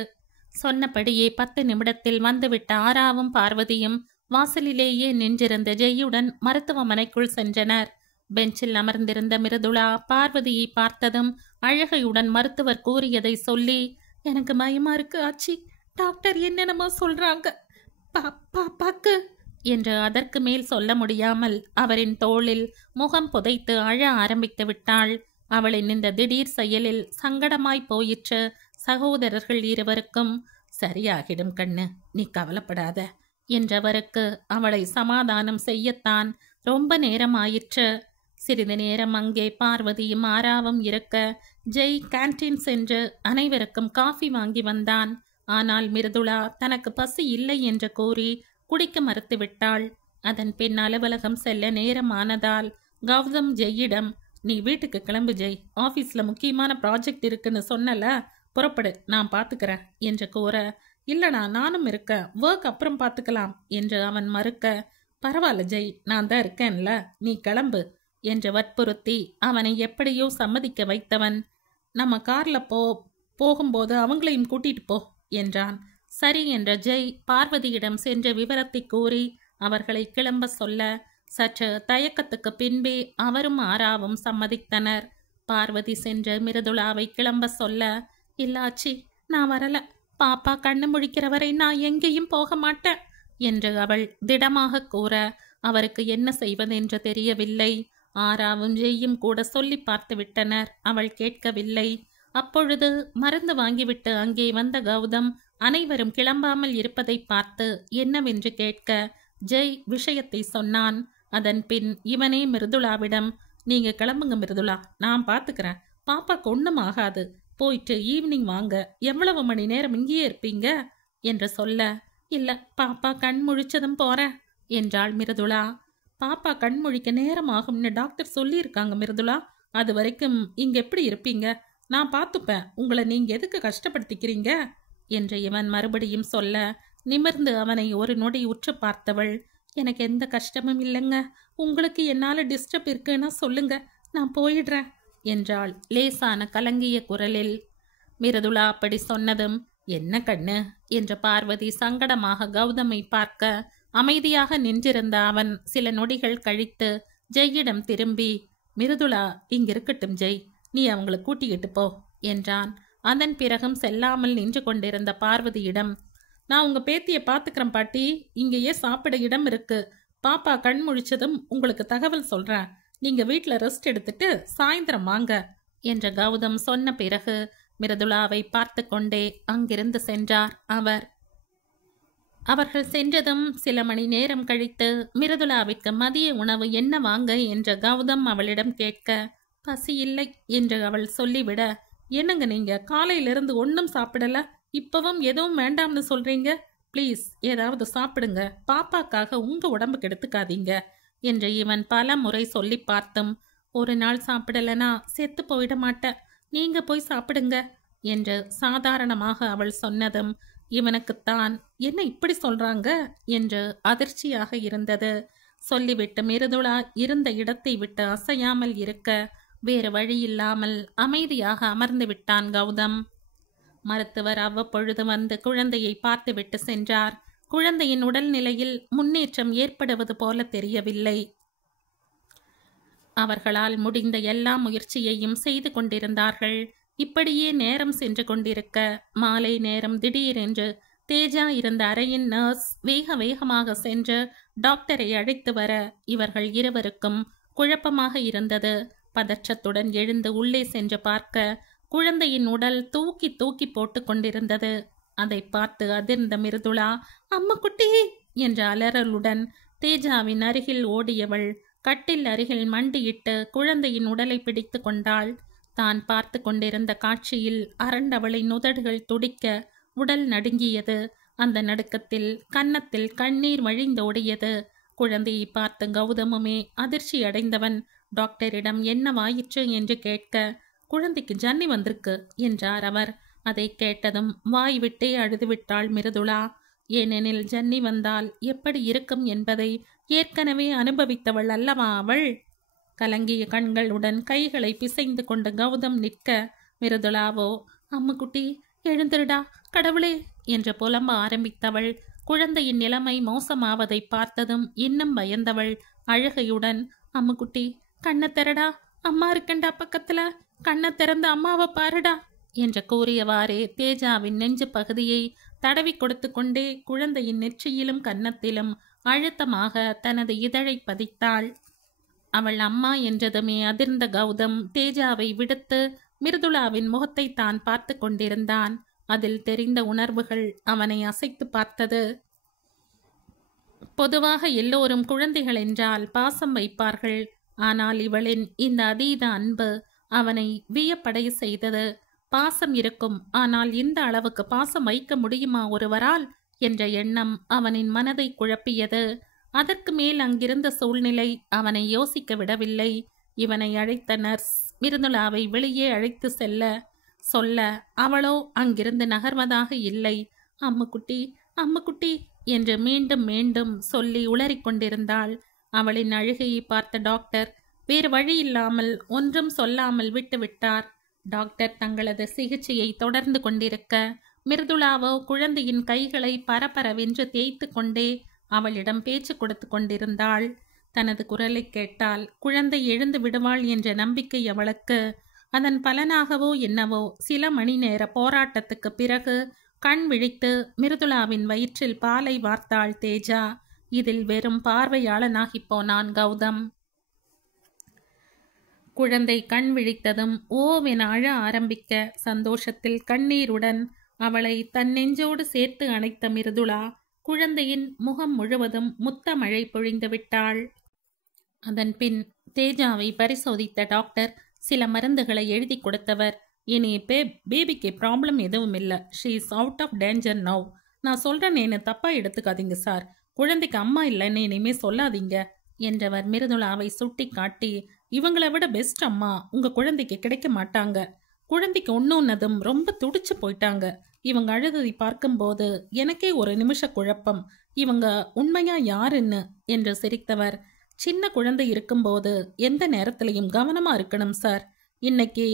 சொன்னபடியே 10 நிமிடத்தில் வந்துவிட்ட ஆராவும் பார்வதியும் வாசலிலேயே நின்றிருந்த ஜெய்யுடன் மருத்துவமனைக்குள் சென்றனர். பெஞ்சில் அமர்ந்திருந்த மிருதுளா பார்வதியை பார்த்ததும் அழகையுடன் மருத்துவர் கூறியதை சொல்லி, எனக்கு பயமா இருக்கு ஆச்சி, டாக்டர் என்னென்னமோ சொல்றாங்க, பாப்பாக்கு என்று அதற்கு மேல் சொல்ல முடியாமல் அவரின் தோளில் முகம் புதைத்து அழ ஆரம்பித்து விட்டாள். அவளின் இந்த திடீர் செயலில் சங்கடமாய் போயிற்று சகோதரர்கள் இருவருக்கும். சரியாகிடும் கண்ணு, நீ கவலைப்படாத என்றவருக்கு அவளை சமாதானம் செய்யத்தான் ரொம்ப நேரம் ஆயிற்று. சிறிது நேரம் அங்கே பார்வதியும் ஆராவும் இருக்க ஜெய் கேன்டீன் சென்று அனைவருக்கும் காஃபி வாங்கி வந்தான். ஆனால் மிருதுளா தனக்கு பசி இல்லை என்று கூறி குடிக்க மறுத்துவிட்டாள். அதன் பின் அலுவலகம் செல்ல நேரம் ஆனதால் கௌதம் ஜெய்யிடம், நீ வீட்டுக்கு கிளம்பு ஜெய், ஆஃபீஸில் முக்கியமான ப்ராஜெக்ட் இருக்குன்னு சொன்னல, புறப்படு, நான் பார்த்துக்கிறேன் என்று கூற, இல்லடா நானும் இருக்கேன், ஒர்க் அப்புறம் பார்த்துக்கலாம் என்று அவன் மறுக்க, பரவாயில்ல ஜெய், நான் தான் இருக்கேன்ல, நீ கிளம்பு என்று வற்புறுத்தி அவனை எப்படியோ சம்மதிக்க வைத்தவன், நம்ம கார்ல போகும்போது அவங்களையும் கூட்டிட்டு போ என்றான். சரி என்ற ஜெய் பார்வதியிடம் சென்ற விவரத்தை கூறி அவர்களை கிளம்ப சொல்ல, சற்று தயக்கத்துக்கு பின்பே அவரும் ஆராவும் சம்மதித்தனர். பார்வதி சென்று மிருதுளாவை கிளம்ப சொல்ல, இல்லாச்சி நான் வரல, பாப்பா கண்ணு முழிக்கிற வரை நான் எங்கேயும் போக மாட்டேன் என்று அவள் திடமாக கூற அவருக்கு என்ன செய்வதென்று தெரியவில்லை. ஆராவும் ஜெய்யும் கூட சொல்லி பார்த்து விட்டனர், அவள் கேட்கவில்லை. அப்பொழுது மருந்து வாங்கிவிட்டு அங்கே வந்த கௌதம் அனைவரும் கிளம்பாமல் இருப்பதை பார்த்து என்னவென்று கேட்க ஜெய் விஷயத்தை சொன்னான். அதன் பின் இவனே மிருதுளாவிடம், நீங்க கிளம்புங்க மிருதுளா, நான் பார்த்துக்கிறேன், பாப்பாக்கு ஒன்றும் ஆகாது, போயிட்டு ஈவினிங் வாங்க, எவ்வளவு மணி நேரம் இங்கேயே இருப்பீங்க என்று சொல்ல, இல்ல பாப்பா கண் முழிச்சதும் போறேன் என்றாள் மிருதுளா. பாப்பா கண் முழிக்க நேரம் ஆகும்னு டாக்டர் சொல்லியிருக்காங்க மிருதுளா, அது வரைக்கும் இங்க எப்படி இருப்பீங்க, நான் பார்த்துப்பேன், உங்களை நீங்க எதுக்கு கஷ்டப்படுத்திக்கிறீங்க என்று இவன் மறுபடியும் சொல்ல, நிமிர்ந்து அவனை ஒரு நொடி உற்று பார்த்தவள், எனக்கு எந்த கஷ்டமும் இல்லைங்க, உங்களுக்கு என்னால் டிஸ்டர்ப் இருக்குன்னா சொல்லுங்க, நான் போயிடுறேன் என்றாள் லேசான கலங்கிய குரலில். மிருதுளா அப்படி சொன்னதும், என்ன கண்ணு என்று பார்வதி சங்கடமாக கௌதமை பார்க்க அமைதியாக நின்றிருந்த அவன் சில நொடிகள் கழித்து ஜெய்யிடம் திரும்பி, மிருதுளா இங்கிருக்கட்டும் ஜெய், நீ அவங்களை கூட்டிக்கிட்டு போ என்றான். அதன் பிறகும் செல்லாமல் நின்று கொண்டிருந்த பார்வதியிடம், நான் உங்க பேத்தியை பார்த்துக்கிறேன் பாட்டி, இங்கேயே சாப்பிட இடம் இருக்கு, பாப்பா கண் முழிச்சதும் உங்களுக்கு தகவல் சொல்றேன், நீங்க வீட்டில் ரெஸ்ட் எடுத்துட்டு சாயந்தரம் வாங்க என்ற கௌதம் சொன்ன பிறகு மிருதுளாவை பார்த்து கொண்டே அங்கிருந்து சென்றார் அவர். அவர்கள் சென்றதும் சில மணி நேரம் கழித்து மிருதுளாவிற்கு மதிய உணவு என்ன வாங்க என்ற கௌதம் அவளிடம் கேட்க, பசி இல்லை என்று அவள் சொல்லிவிட, என்னங்க நீங்க காலையிலிருந்து ஒன்றும் சாப்பிடல, இப்பவும் எதுவும் வேண்டாம்னு சொல்றீங்க, ப்ளீஸ் ஏதாவது சாப்பிடுங்க, பாப்பாக்காக உங்க உடம்புக்கு எடுத்துக்காதீங்க என்று இவன் பல முறை சொல்லி பார்த்தும், ஒரு நாள் சாப்பிடலனா செத்து போயிட மாட்டேன், நீங்க போய் சாப்பிடுங்க என்று சாதாரணமாக அவள் சொன்னதும் இவனுக்குத்தான் என்ன இப்படி சொல்றாங்க என்று அதிர்ச்சியாக இருந்தது. சொல்லிவிட்டு மிருதுளா இருந்த இடத்தை விட்டு அசையாமல் இருக்க வேறு வழியில்லாமல் அமைதியாக அமர்ந்து விட்டான் கௌதம். மருத்துவர் அவ்வப்பொழுது வந்து குழந்தையை பார்த்துவிட்டு சென்றார். குழந்தையின் உடல்நிலையில் முன்னேற்றம் ஏற்படுவது போல தெரியவில்லை. அவர்களால் முடிந்த எல்லா முயற்சியையும் செய்து கொண்டிருந்தார்கள். இப்படியே நேரம் சென்று கொண்டிருக்க மாலை நேரம் திடீரென்று தேஜா இருந்த அறையின் நர்ஸ் வேக வேகமாக சென்று டாக்டரை அழைத்து வர இவர்கள் இருவருக்கும் குழப்பமாக இருந்தது. பதற்றத்துடன் எழுந்து உள்ளே சென்று பார்க்க குழந்தையின் உடல் தூக்கி தூக்கி போட்டு கொண்டிருந்தது. அதை பார்த்து அதிர்ந்த மிருதுளா, அம்மா குட்டி என்ற அலறலுடன் தேஜாவின் அருகில் ஓடியவள் கட்டில் அருகில் மண்டியிட்டு குழந்தையின் உடலை பிடித்து கொண்டாள். தான் பார்த்து கொண்டிருந்த காட்சியில் அரண்டவளின் உதடுகள் துடிக்க உடல் நடுங்கியது. அந்த நடுக்கத்தில் கன்னத்தில் கண்ணீர் வழிந்தோடியது. குழந்தையை பார்த்த கௌதமுமே அதிர்ச்சி அடைந்தவன் டாக்டரிடம் என்னவாயிற்று என்று கேட்க, குழந்தைக்கு ஜன்னி வந்திருக்கு என்றார் அவர். அதை கேட்டதும் வாய் விட்டே அழுதுவிட்டாள் மிருதுளா. ஏனெனில் ஜன்னி வந்தால் எப்படி இருக்கும் என்பதை ஏற்கனவே அனுபவித்தவள் அல்லவா அவள். கலங்கிய கண்களுடன் கைகளை பிசைந்து கொண்ட கௌதம் நிற்க, மிருதுளாவோ அம்முக்குட்டி எழுந்திருடா கடவுளே என்று புலம்ப ஆரம்பித்தவள். குழந்தையின் நிலைமை மோசமாவதை பார்த்ததும் இன்னும் பயந்தவள் அழுகையுடன், அம்முக்குட்டி கண்ணை திறடா, அம்மா இருக்கண்டா பக்கத்துல, கண்ணை திறந்து அம்மாவை பாருடா என்று கூறியவாறே தேஜாவின் நெஞ்சு பகுதியை தடவி கொடுத்து கொண்டே குழந்தையின் நெற்றியிலும் கன்னத்திலும் அழுத்தமாக தனது இதழை பதித்தாள். அவள் அம்மா என்றதுமே அதிர்ந்த கௌதம் தேஜாவை விடுத்து மிருதுளாவின் முகத்தை தான் பார்த்து கொண்டிருந்தான். அதில் தெரிந்த உணர்வுகள் அவனை அசைத்து பார்த்தது. பொதுவாக எல்லோரும் குழந்தைகள் என்றால் பாசம் வைப்பார்கள். ஆனால் இவளின் இந்த அதீத அன்பு அவனை வியப்படைய செய்தது. பாசம் இருக்கும், ஆனால் இந்த அளவுக்கு பாசம் வைக்க முடியுமா ஒருவரால் என்ற எண்ணம் அவனின் மனதை குழப்பியது. அதற்கு மேல் அங்கிருந்த சூழ்நிலை அவனை யோசிக்க விடவில்லை. இவனை அழைத்த நர்ஸ் மிருதுளாவை வெளியே அழைத்து சொல்ல அவளோ அங்கிருந்து நகர்வதாக இல்லை. அம்முக்குட்டி அம்முக்குட்டி என்று மீண்டும் மீண்டும் சொல்லி உளறிக் கொண்டிருந்தாள். அவளின் அழுகையை பார்த்த டாக்டர் வேறு வழி இல்லாமல் ஒன்றும் சொல்லாமல் விட்டுவிட்டார். டாக்டர் தங்களது சிகிச்சையை தொடர்ந்து கொண்டிருக்க, மிருதுளாவோ குழந்தையின் கைகளை பரபரவென்று தேய்த்து கொண்டே அவளிடம் பேச்சு கொடுத்து கொண்டிருந்தாள். தனது குரலை கேட்டால் குழந்தை எழுந்து விடுவாள் என்ற நம்பிக்கை அவளுக்கு. அதன் பலனாகவோ என்னவோ சில மணி நேர போராட்டத்துக்கு பிறகு கண் விழித்து மிருதுளாவின் வயிற்றில் பாலை வார்த்தாள் தேஜா. இதில் வெறும் பார்வையாளனாகி போனான் கௌதம். குழந்தை கண் விழித்ததும் ஓவென அழ ஆரம்பிக்க, சந்தோஷத்தில் கண்ணீருடன் அவளை தன் நெஞ்சோடு சேர்த்து அணைத்த மிருதுளா குழந்தையின் முகம் முழுவதும் முத்த மழை பொழிந்து விட்டாள். அதன் பின் தேஜாவை பரிசோதித்த டாக்டர் சில மருந்துகளை எழுதி கொடுத்தவர். இனி பேபிக்கு ப்ராப்ளம் எதுவும் இல்லை, she is out of danger now. நான் சொல்கிறேன்னு தப்பாக எடுத்துக்காதீங்க சார், குழந்தைக்கு அம்மா இல்லைன்னு இனிமே சொல்லாதீங்க என்றவர் மிருதுளாவை சுட்டி காட்டி, இவங்களை விட பெஸ்ட் அம்மா உங்கள் குழந்தைக்கு கிடைக்க மாட்டாங்க. குழந்தைக்கு ஒன்னொன்னதும் ரொம்ப துடிச்சு போயிட்டாங்க. இவங்க அழுததை பார்க்கும்போது எனக்கே ஒரு நிமிஷ குழப்பம், இவங்க உண்மையா யாருன்னு என்று சிரித்தவர், சின்ன குழந்தை இருக்கும்போது எந்த நேரத்திலையும் கவனமாக இருக்கணும் சார். இன்னைக்கு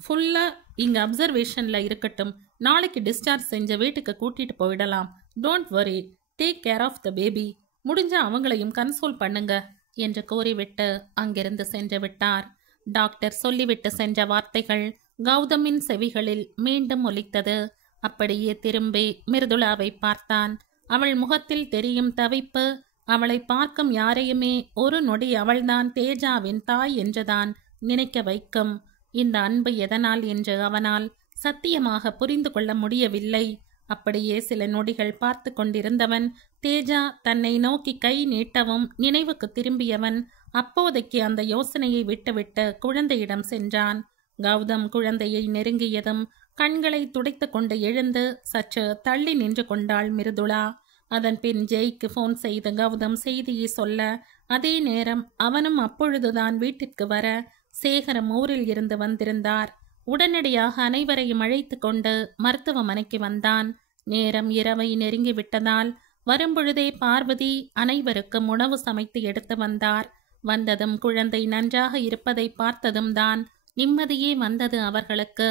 ஃபுல்லாக இங்கே அப்சர்வேஷனில் இருக்கட்டும், நாளைக்கு டிஸ்சார்ஜ் செஞ்ச வீட்டுக்கு கூட்டிகிட்டு போயிடலாம். Don't worry, take care of the baby. முடிஞ்சால் அவங்களையும் கன்சோல் பண்ணுங்க என்று கூறிவிட்டு அங்கிருந்து சென்று விட்டார். டாக்டர் சொல்லிவிட்டு சென்ற வார்த்தைகள் கௌதமின் செவிகளில் மீண்டும் ஒலித்தது. அப்படியே திரும்பி மிருதுளாவை பார்த்தான். அவள் முகத்தில் தெரியும் தவிப்பு அவளை பார்க்கும் யாரையுமே ஒரு நொடி அவள்தான் தேஜாவின் தாய் என்றுதான் நினைக்க வைக்கும். இந்த அன்பு எதனால் என்று அவனால் சத்தியமாக புரிந்து கொள்ள முடியவில்லை. அப்படியே சில நொடிகள் பார்த்து கொண்டிருந்தவன் தேஜா தன்னை நோக்கி கை நீட்டவும் நினைவுக்கு திரும்பியவன் அப்போதைக்கு அந்த யோசனையை விட்டுவிட்டு குழந்தையிடம் சென்றான். கௌதம் குழந்தையை நெருங்கியதும் கண்களை துடைத்து கொண்டு எழுந்து சற்று தள்ளி நின்று கொண்டாள் மிருதுளா. அதன் பின் ஜெய்க்கு ஃபோன் செய்து கௌதம் செய்தியை சொல்ல, அதே நேரம் அவனும் அப்பொழுதுதான் வீட்டிற்கு வர சேகரம் ஊரில் இருந்து வந்திருந்தார். உடனடியாக அனைவரையும் அழைத்து கொண்டு மருத்துவமனைக்கு வந்தான். நேரம் இரவை நெருங்கிவிட்டதால் வரும்பொழுதே பார்வதி அனைவருக்கும் உணவு சமைத்து எடுத்து வந்தார். வந்ததும் குழந்தை நன்றாக இருப்பதை பார்த்ததும் தான் நிம்மதியே வந்தது அவர்களுக்கு.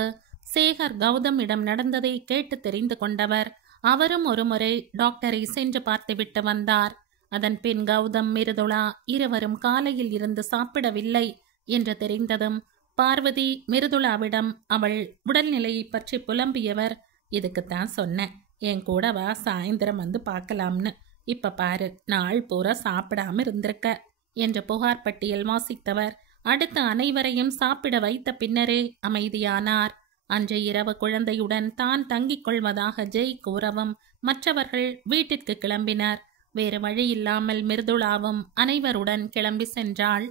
சேகர் கௌதமிடம் நடந்ததை கேட்டு தெரிந்து கொண்டவர். அவரும் ஒருமுறை டாக்டரை சென்று பார்த்துவிட்டு வந்தார். அதன் பின் கௌதம் மிருதுளா இருவரும் காலையில் இருந்து சாப்பிடவில்லை என்று தெரிந்ததும் பார்வதி மிருதுளாவிடம் அவள் உடல்நிலையை பற்றி புலம்பியவர், இதுக்குத்தான் சொன்னேன், என் கூட வா, சாயந்தரம் வந்து பார்க்கலாம்னு. இப்ப பாரு, நாள் பூரா சாப்பிடாம இருந்திருக்க என்று புகார் பட்டியல் வாசித்தவர் அடுத்து அனைவரையும் சாப்பிட வைத்த பின்னரே அமைதியானார். அன்று இரவு குழந்தையுடன் தான் தங்கிக் கொள்வதாக ஜெய் கூறவும் மற்றவர்கள் வீட்டிற்கு கிளம்பினர். வேறு வழியில்லாமல் மிருதுளாவும் அனைவருடன் கிளம்பி சென்றாள்.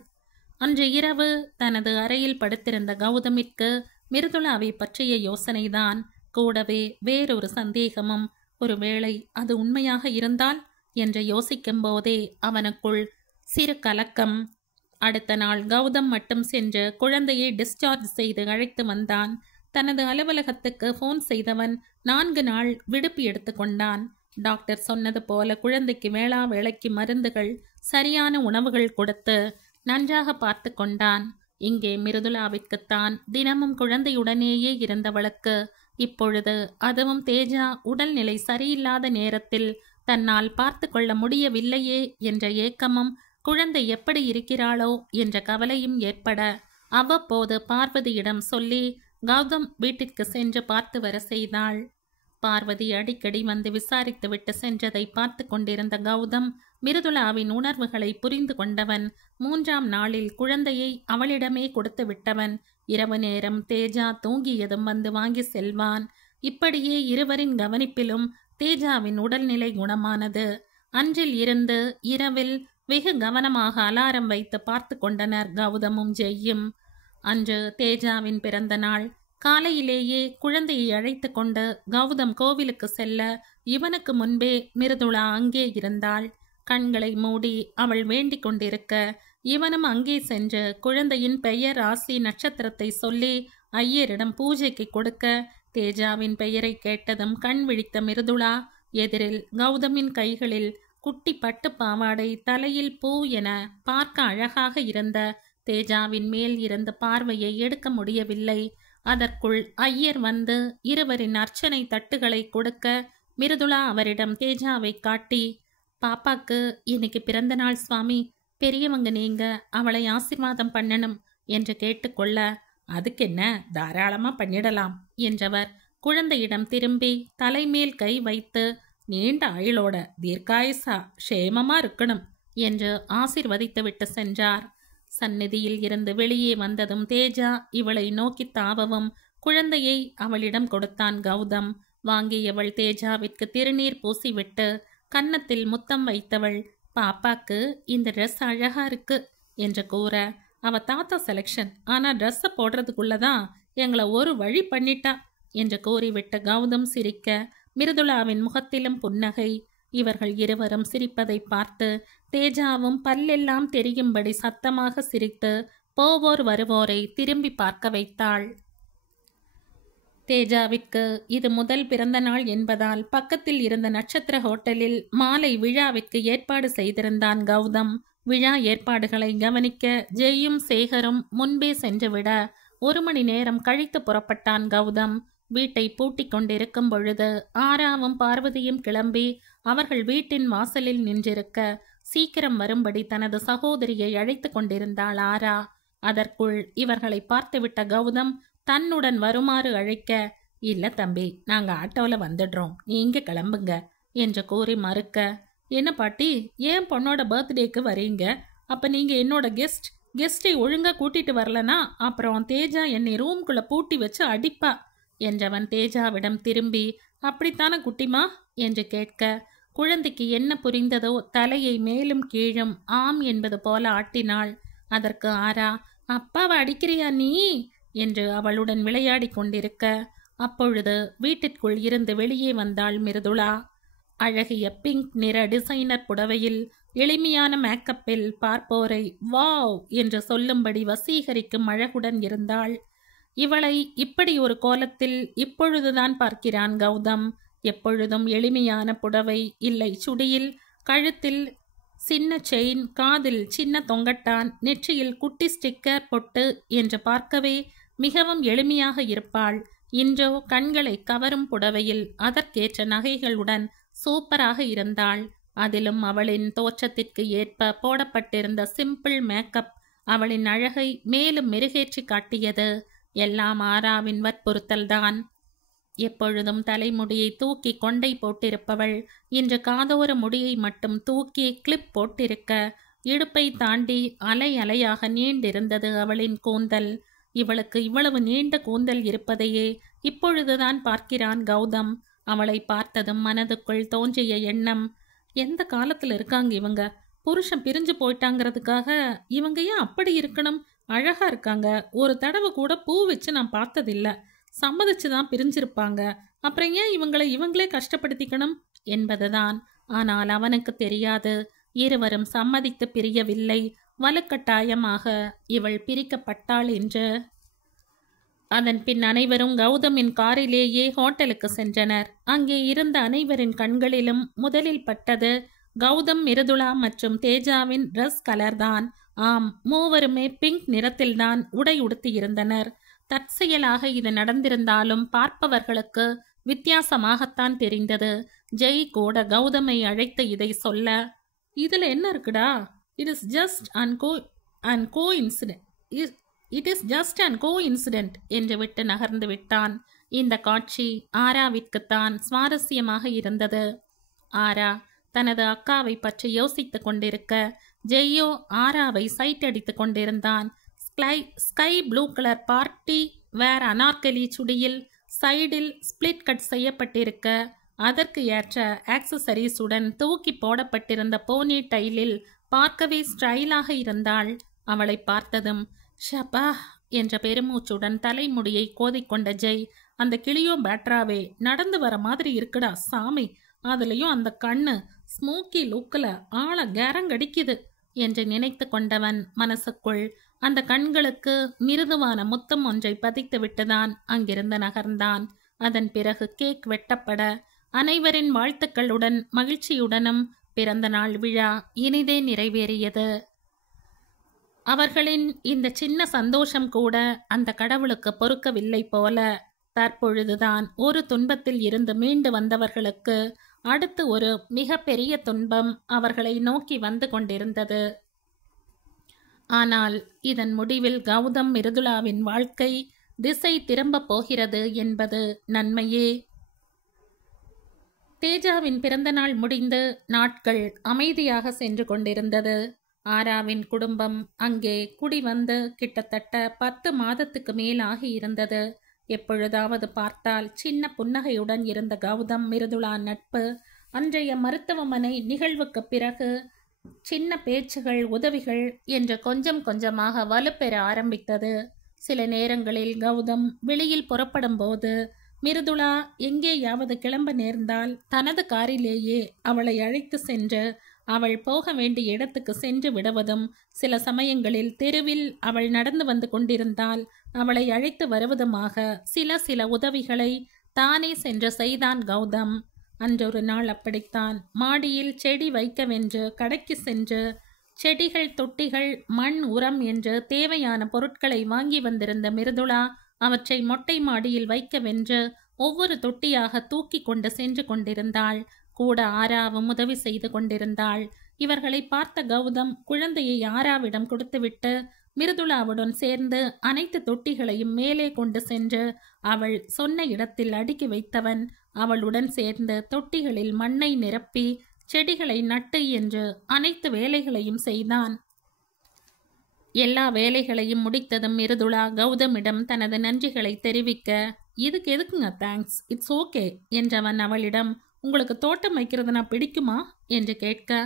அன்று இரவு தனது அறையில் படுத்திருந்த கௌதமிற்கு மிருதுளாவை பற்றிய யோசனைதான், கூடவே வேறொரு சந்தேகமும். ஒருவேளை அது உண்மையாக இருந்தால் என்று யோசிக்கும் போதே அவனுக்குள் சிறு கலக்கம். அடுத்த நாள் கௌதம் மட்டும் சென்று குழந்தையை டிஸ்சார்ஜ் செய்து அழைத்து வந்தான். தனது அலுவலகத்துக்கு போன் செய்தவன் 4 நாள் விடுப்பு எடுத்துக்கொண்டான். டாக்டர் சொன்னது போல குழந்தைக்கு வேளா வேளைக்கு மருந்துகள், சரியான உணவுகள் கொடுத்து நன்றாக பார்த்து கொண்டான். இங்கே மிருதுளாவிற்குத்தான் தினமும் குழந்தையுடனேயே இருந்தவளுக்கு இப்பொழுது அதுவும் தேஜா உடல்நிலை சரியில்லாத நேரத்தில் தன்னால் பார்த்து கொள்ள முடியவில்லையே என்ற ஏக்கமும், குழந்தை எப்படி இருக்கிறாளோ என்ற கவலையும் ஏற்பட அவ்வப்போது பார்வதியிடம் சொல்லி கௌதம் வீட்டிற்கு சென்று பார்த்து வர செய்தாள். பார்வதி அடிக்கடி வந்து விசாரித்துவிட்டு சென்றதை பார்த்து கொண்டிருந்த கௌதம் மிருதுளாவின் உணர்வுகளை புரிந்து கொண்டவன். 3ஆம் நாளில் குழந்தையை அவளிடமே கொடுத்து விட்டவன். இரவு நேரம் தேஜா தூங்கியதும் வந்து வாங்கி செல்வான். இப்படியே இருவரின் கவனிப்பிலும் தேஜாவின் உடல்நிலை குணமானது. அன்றில் இருந்து இரவில் வெகு கவனமாக அலாரம் வைத்து பார்த்து கொண்டனர் கௌதமும் ஜெய்யும். அன்று தேஜாவின் பிறந்த நாள். காலையிலேயே குழந்தையை அழைத்து கொண்டு கௌதம் கோவிலுக்கு செல்ல இவனுக்கு முன்பே மிருதுளா அங்கே இருந்தாள். கண்களை மூடி அவள் வேண்டிக் கொண்டிருக்க இவனும் அங்கே சென்று குழந்தையின் பெயர், ராசி, நட்சத்திரத்தை சொல்லி ஐயரிடம் பூஜைக்கு கொடுக்க, தேஜாவின் பெயரை கேட்டதும் கண் விழித்த மிருதுளா எதிரில் கௌதமின் கைகளில் குட்டி பட்டு பாவாடை, தலையில் பூ என பார்க்க அழகாக இருந்த தேஜாவின் மேல் இருந்த பார்வையை எடுக்க முடியவில்லை. அதற்குள் ஐயர் வந்து இருவரின் அர்ச்சனை தட்டுகளை கொடுக்க மிருதுளா அவரிடம் தேஜாவை காட்டி, பாப்பாக்கு இன்னைக்கு பிறந்த நாள் சுவாமி, பெரியவங்க நீங்க அவளை ஆசீர்வாதம் பண்ணணும் என்று கேட்டுக்கொள்ள, அதுக்கென்ன, தாராளமா பண்ணிடலாம் என்றவர் குழந்தையிடம் திரும்பி தலைமேல் கை வைத்து, நீண்ட ஆயுளோட தீர்க்காயுசா க்ஷேமமா இருக்கணும் என்று ஆசீர்வதித்துவிட்டு சென்றார். சந்நிதியில் இருந்து வெளியே வந்ததும் தேஜா இவளை நோக்கி தாவவும் குழந்தையை அவளிடம் கொடுத்தான் கௌதம். வாங்கியவள் தேஜாவிற்கு திருநீர் பூசிவிட்டு கன்னத்தில் முத்தம் வைத்தவள், பாப்பாக்கு இந்த ட்ரெஸ் அழகா இருக்கு என்று கூற, அவ தாத்தா செலக்ஷன், ஆனா ட்ரெஸ்ஸை போடுறதுக்குள்ளதான் எங்களை ஒரு வழி பண்ணிட்டா என்று கூறிவிட்டு கௌதம் சிரிக்க மிருதுளாவின் முகத்திலும் புன்னகை. இவர்கள் இருவரும் சிரிப்பதை பார்த்து தேஜாவும் பல்லெல்லாம் தெரியும்படி சத்தமாக சிரித்து போவோர் வருவோரை திரும்பி பார்க்க வைத்தாள். தேஜாவிற்கு இது முதல் பிறந்த நாள் என்பதால் பக்கத்தில் இருந்த நட்சத்திர ஹோட்டலில் மாலை விழாவிற்கு ஏற்பாடு செய்திருந்தான் கௌதம். விழா ஏற்பாடுகளை கவனிக்க ஜெய்யும் சேகரும் முன்பே சென்றுவிட 1 மணி நேரம் கழித்து புறப்பட்டான் கௌதம். வீட்டை பூட்டிக் கொண்டிருக்கும் பொழுது ஆராவும் பார்வதியும் கிளம்பி அவர்கள் வீட்டின் வாசலில் நின்றிருக்க சீக்கிரம் வரும்படி தனது சகோதரியை அழைத்து கொண்டிருந்தாள் ஆரா. அதற்குள் இவர்களை பார்த்துவிட்ட கௌதம் தன்னுடன் வருமாறு அழைக்க, இல்ல தம்பி, நாங்க ஆட்டோல வந்துடுறோம், நீங்க கிளம்புங்க என்று கூறி மறுக்க, என்ன பாட்டி, ஏன் பொண்ணோட பர்த்டேக்கு வரீங்க? அப்ப நீங்க என்னோட கெஸ்டை ஒழுங்கா கூட்டிட்டு வரலனா அப்புறம் தேஜா என்னை ரூம்குள்ள பூட்டி வச்சு அடிப்பா என்றவன் தேஜாவிடம் திரும்பி, அப்படித்தான குட்டிமா என்று கேட்க, குழந்தைக்கு என்ன புரிந்ததோ தலையை மேலும் கீழும் ஆம் என்பது போல ஆட்டினாள். அதற்கு ஆரா, அப்பாவை அடிக்கிறியா நீ என்று அவளுடன் விளையாடி கொண்டிருக்க, அப்பொழுது வீட்டிற்குள் இருந்து வெளியே வந்தாள் மிருதுளா. அழகிய பிங்க் நிற டிசைனர் புடவையில் எளிமையான மேக்கப்பில் பார்ப்போரை வாவ் என்று சொல்லும்படி வசீகரிக்கும் அழகுடன் இருந்தாள். இவளை இப்படி ஒரு கோலத்தில் இப்பொழுதுதான் பார்க்கிறான் கௌதம். எப்பொழுதும் எளிமையான புடவை, இல்லை சுடியில், கழுத்தில் சின்ன செயின், காதில் சின்ன தொங்கட்டான், நெற்றியில் குட்டி ஸ்டிக்கர் பொட்டு என்று பார்க்கவே மிகவும் எளிமையாக இருப்பாள். இன்றோ கண்களை கவரும் புடவையில் அதற்கேற்ற நகைகளுடன் சூப்பராக இருந்தாள். அதிலும் அவளின் தோற்றத்திற்கு ஏற்ப போடப்பட்டிருந்த சிம்பிள் மேக்கப் அவளின் அழகை மேலும் மெருகேற்றி காட்டியது. எல்லாம் ஆராவின் வற்புறுத்தல்தான். எப்பொழுதும் தலைமுடியை தூக்கி கொண்டை போட்டிருப்பவள் இன்று காதோர முடியை மட்டும் தூக்கி கிளிப் போட்டிருக்க, இடுப்பை தாண்டி அலை அலையாக நீண்டிருந்தது அவளின் கூந்தல். இவளுக்கு இவ்வளவு நீண்ட கூந்தல் இருப்பதையே இப்பொழுதுதான் பார்க்கிறான் கௌதம். அவளை பார்த்ததும் மனதுக்குள் தோன்றிய எண்ணம், எந்த காலத்துல இருக்காங்க இவங்க? புருஷன் பிரிஞ்சு போயிட்டாங்கிறதுக்காக இவங்க ஏன் அப்படி இருக்கணும்? அழகா இருக்காங்க, ஒரு தடவை கூட பூ வச்சு நான் பார்த்ததில்ல. சம்மதிச்சு தான் பிரிஞ்சிருப்பாங்க. அப்புறம் ஏன் இவங்களே கஷ்டப்படுத்திக்கணும் என்பதுதான். ஆனால் அவனுக்கு தெரியாது, இருவரும் சம்மதித்து பிரியவில்லை, வலுக்கட்டாயமாக இவள் பிரிக்கப்பட்டாள் என்று. அதன் பின் அனைவரும் கௌதமின் காரிலேயே ஹோட்டலுக்கு சென்றனர். அங்கே இருந்த அனைவரின் கண்களிலும் முதலில் பட்டது கௌதம், மிருதுளா மற்றும் தேஜாவின் ட்ரெஸ் கலர்தான். ஆம், மூவருமே பிங்க் நிறத்தில்தான் உடை உடுத்தியிருந்தனர். தற்செயலாக இது நடந்திருந்தாலும் பார்ப்பவர்களுக்கு வித்தியாசமாகத்தான் தெரிந்தது. ஜெய் கூட கௌதமை அழைத்து இதை சொல்ல, இதுல என்ன இருக்குடா, it is just and go incident என்று விட்டு நகர்ந்து விட்டான். இந்த காட்சி ஆராவிற்குத்தான் சுவாரஸ்யமாக இருந்தது. ஆரா தனது அக்காவை பற்றி யோசித்து கொண்டிருக்க, ஜெய்யோ ஆராவை சைட் அடித்து கொண்டிருந்தான். Sky blue colour party wear anarkali சுடியில் சைடில் ஸ்பிளிட் கட் செய்யப்பட்டிருக்க, அதற்கு ஏற்ற ஆக்சசரிஸுடன் தூக்கி போடப்பட்டிருந்த போனி டைலில் பார்க்கவே ஸ்டைலாக இருந்தாள். அவளை பார்த்ததும் ஷபா என்ற பெருமூச்சுடன் தலைமுடியை கோதிக்கொண்ட ஜெய், அந்த கிளியோ பேட்ராவே நடந்து வர மாதிரி இருக்குடா சாமி, அதுலயும் அந்த கண்ணு ஸ்மோக்கி லுக்கில் ஆள கேரங்கடிக்குது என்று நினைத்து கொண்டவன் மனசுக்குள் அந்த கண்களுக்கு மிருதுவான முத்தம் ஒன்றை பதித்து விட்டுதான் அங்கிருந்து நகர்ந்தான். அதன் பிறகு கேக் வெட்டப்பட அனைவரின் வாழ்த்துக்களுடன் மகிழ்ச்சியுடனும் பிறந்த நாள் விழா இனிதே நிறைவேறியது. அவர்களின் இந்த சின்ன சந்தோஷம் கூட அந்த கடவுளுக்கு பொறுக்கவில்லை போல. தற்பொழுதுதான் ஒரு துன்பத்தில் இருந்து மீண்டு வந்தவர்களுக்கு அடுத்து ஒரு மிக பெரிய துன்பம் அவர்களை நோக்கி வந்து கொண்டிருந்தது. ஆனால் இதன் முடிவில் கௌதம், மிருதுளாவின் வாழ்க்கை திசை திரும்ப போகிறது என்பது நன்மையே. தேஜாவின் பிறந்தநாள் முடிந்து நாட்கள் அமைதியாக சென்று கொண்டிருந்தது. ஆராவின் குடும்பம் அங்கே குடி வந்து கிட்டத்தட்ட 10 மாதத்துக்கு மேலாகி இருந்தது. எப்பொழுதாவது பார்த்தால் சின்ன புன்னகையுடன் இருந்த கௌதம், மிருதுளா நட்பு அன்றைய மருத்துவமனை நிகழ்வுக்கு பிறகு சின்ன பேச்சுகள், உதவிகள் என்று கொஞ்சம் கொஞ்சமாக வலுப்பெற ஆரம்பித்தது. சில நேரங்களில் கௌதம் வெளியில் புறப்படும் போது மிருதுளா எங்கேயாவது கிளம்ப நேர்ந்தால் தனது காரிலேயே அவளை அழைத்து சென்று அவள் போக வேண்டிய இடத்துக்கு சென்று விடுவதும், சில சமயங்களில் தெருவில் அவள் நடந்து வந்து கொண்டிருந்தால் அவளை அழைத்து வருவதுமாக சில உதவிகளை தானே சென்று செய்தான் கௌதம். அன்றொரு நாள் அப்படித்தான். மாடியில் செடி வைக்கவென்று கடைக்கு சென்று செடிகள், தொட்டிகள், மண், உரம் என்று தேவையான பொருட்களை வாங்கி வந்திருந்த மிருதுளா அவற்றை மொட்டை மாடியில் வைக்கவென்று ஒவ்வொரு தொட்டியாக தூக்கி கொண்டு சென்று கொண்டிருந்தாள். கூட ஆராவும் உதவி செய்து கொண்டிருந்தாள். இவர்களை பார்த்த கௌதம் குழந்தையை ஆராவிடம் கொடுத்துவிட்டு மிருதுளாவுடன் சேர்ந்து அனைத்து தொட்டிகளையும் மேலே கொண்டு சென்று அவள் சொன்ன இடத்தில் அடுக்கி வைத்தவன் அவளுடன் சேர்ந்து தொட்டிகளில் மண்ணை நிரப்பி செடிகளை நட்டு என்று அனைத்து வேலைகளையும் செய்தான். எல்லா வேலைகளையும் முடித்ததும் மிருதுளா கௌதமிடம் தனது நன்றிகளை தெரிவிக்க, இதுக்கு எதுக்குங்க தேங்க்ஸ், இட்ஸ் ஓகே என்றவன் அவளிடம், உங்களுக்கு தோட்டம் வைக்கிறதுனா பிடிக்குமா என்று கேட்க,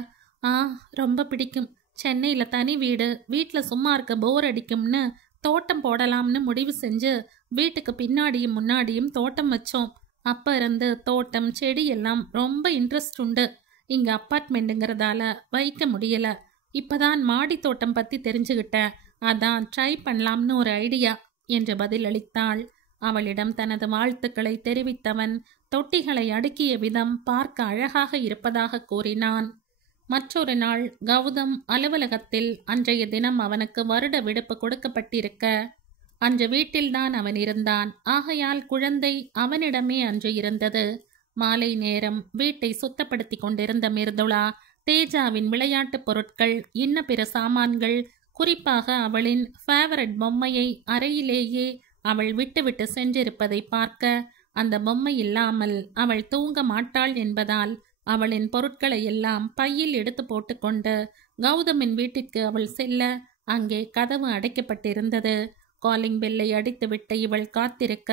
ரொம்ப பிடிக்கும். சென்னையில் தனி வீடு, வீட்டில் சும்மா இருக்க போர் அடிக்கும்னு தோட்டம் போடலாம்னு முடிவு செஞ்சு வீட்டுக்கு பின்னாடியும் முன்னாடியும் தோட்டம் வச்சோம். அப்போ இருந்து தோட்டம், செடி எல்லாம் ரொம்ப இன்ட்ரெஸ்ட் உண்டு. இங்கே அப்பார்ட்மெண்ட்டுங்கிறதால வைக்க முடியல. இப்போதான் மாடி தோட்டம் பற்றி தெரிஞ்சுக்கிட்டேன், அதான் ட்ரை பண்ணலாம்னு ஒரு ஐடியா என்று பதிலளித்தாள். அவளிடம் தனது வாழ்த்துக்களை தெரிவித்தவன் தொட்டிகளை அடுக்கிய விதம் பார்க்க அழகாக இருப்பதாக கூறினான். மற்றொரு நாள் கௌதம் அலுவலகத்தில் அன்றைய தினம் அவனுக்கு வருட விடுப்பு கொடுக்கப்பட்டிருக்க அன்று வீட்டில்தான் அவன் இருந்தான். ஆகையால் குழந்தை அவனிடமே அன்று இருந்தது. மாலை நேரம் வீட்டை சுத்தப்படுத்தி கொண்டிருந்த மிருதுளா தேஜாவின் விளையாட்டு பொருட்கள், இன்ன பிற சாமான்கள், குறிப்பாக அவளின் ஃபேவரட் பொம்மையை அறையிலேயே அவள் விட்டுவிட்டு சென்றிருப்பதை பார்க்க, அந்த பொம்மை இல்லாமல் அவள் தூங்க மாட்டாள் என்பதால் அவளின் பொருட்களை எல்லாம் பையில் எடுத்து போட்டுக்கொண்டு கௌதமின் வீட்டிற்கு அவள் செல்ல, அங்கே கதவு அடைக்கப்பட்டிருந்தது. காலிங் பெல்லை அடித்துவிட்டு இவள் காத்திருக்க,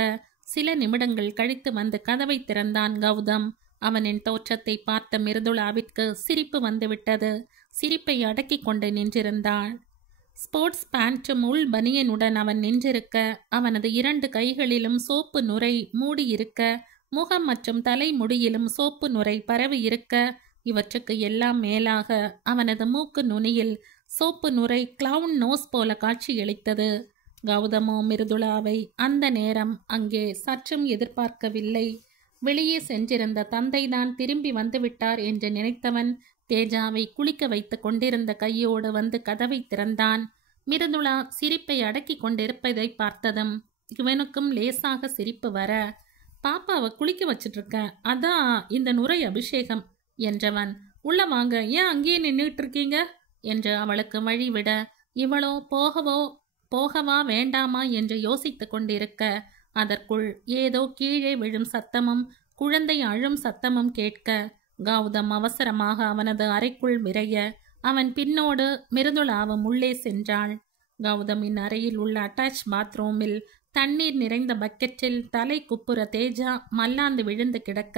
சில நிமிடங்கள் கழித்து வந்து கதவை திறந்தான் கௌதம். அவனின் தோற்றத்தை பார்த்த மிருதுளாவிற்கு சிரிப்பு வந்துவிட்டது. சிரிப்பை அடக்கி கொண்டு நின்றிருந்தாள். ஸ்போர்ட்ஸ் பேண்ட்டும் உள் பனியனுடன் அவன் நின்றிருக்க, அவனது 2 கைகளிலும் சோப்பு நுரை மூடியிருக்க, முகம் மற்றும் தலைமுடியிலும் சோப்பு நுரை பரவி இருக்க, இவற்றுக்கு எல்லாம் மேலாக அவனது மூக்கு நுனியில் சோப்பு நுரை கிளவுன் நோஸ் போல காட்சியளித்தது. கௌதமோ மிருதுளாவை அந்த நேரம் அங்கே சற்றும் எதிர்பார்க்கவில்லை. வெளியே சென்றிருந்த தந்தைதான் திரும்பி வந்துவிட்டார் என்று நினைத்தவன் தேஜாவை குளிக்க வைத்து கொண்டிருந்த கையோடு வந்து கதவை திறந்தான். மிருதுளா சிரிப்பை அடக்கி கொண்டிருப்பதை பார்த்ததும் இவனுக்கும் லேசாக சிரிப்பு வர, பாப்பாவை குளிக்க வச்சிட்டு இருக்க, அதான் இந்த நுரை அபிஷேகம் என்றவன், உள்ள வாங்க, ஏன் அங்கேயே நின்றுட்டு இருக்கீங்க என்று அவளுக்கு வழிவிட, இவளோ போகவா வேண்டாமா என்று யோசித்து கொண்டிருக்க, அதற்குள் ஏதோ கீழே விழும் சத்தமும் குழந்தை அழும் சத்தமும் கேட்க, கௌதம் அவசரமாக அவனது அறைக்குள் விரைய, அவன் பின்னோடு மிருதுளாவும் உள்ளே சென்றாள். கௌதமின் அறையில் உள்ள அட்டாச் பாத்ரூமில் தண்ணீர் நிறைந்த பக்கெட்டில் தலை குப்புற தேஜா மல்லாந்து விழுந்து கிடக்க,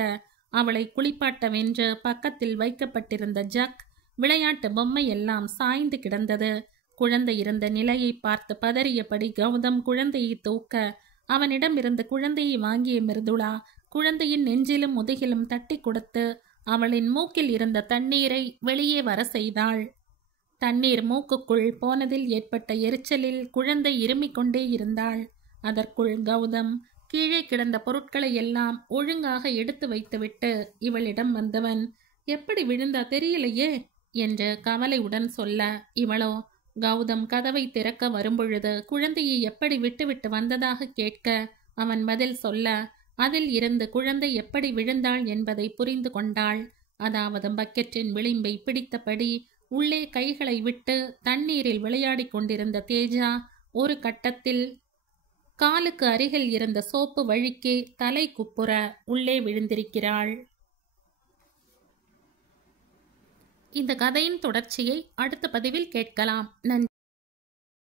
அவளை குளிப்பாட்டவென்று பக்கத்தில் வைக்கப்பட்டிருந்த ஜக், விளையாட்டு பொம்மை எல்லாம் சாய்ந்து கிடந்தது. குழந்தை இருந்த நிலையை பார்த்து பதறியபடி கௌதம் குழந்தையை தூக்க, அவனிடமிருந்து குழந்தையை வாங்கிய மிருதுளா குழந்தையின் நெஞ்சிலும் முதுகிலும் தட்டி கொடுத்து அவளின் மூக்கில் இருந்த தண்ணீரை வெளியே வர செய்தாள். தண்ணீர் மூக்குக்குள் போனதில் ஏற்பட்ட எரிச்சலில் குழந்தை இருமிக் கொண்டே இருந்தாள். அதற்குள் கௌதம் கீழே கிடந்த பொருட்களை எல்லாம் ஒழுங்காக எடுத்து வைத்துவிட்டு இவளிடம் வந்தவன், எப்படி விழுந்தா தெரியலையே என்று கவலையுடன் சொல்ல, இவளோ கௌதம் கதவை திறக்க வரும்பொழுது குழந்தையை எப்படி விட்டுவிட்டு வந்ததாக கேட்க, அவன் பதில் சொல்ல, அதில் இருந்து குழந்தை எப்படி விழுந்தாள் என்பதை புரிந்து கொண்டாள். அதாவது பக்கெட்டின் விளிம்பை பிடித்தபடி உள்ளே கைகளை விட்டு தண்ணீரில் விளையாடி கொண்டிருந்த தேஜா ஒரு கட்டத்தில் காலுக்கு அருகில் இருந்த சோப்பு வழிக்கே தலை குப்புற உள்ளே விழுந்திருக்கிறாள். இந்த கதையின் தொடர்ச்சியை அடுத்த பதிவில் கேட்கலாம். நன்றி.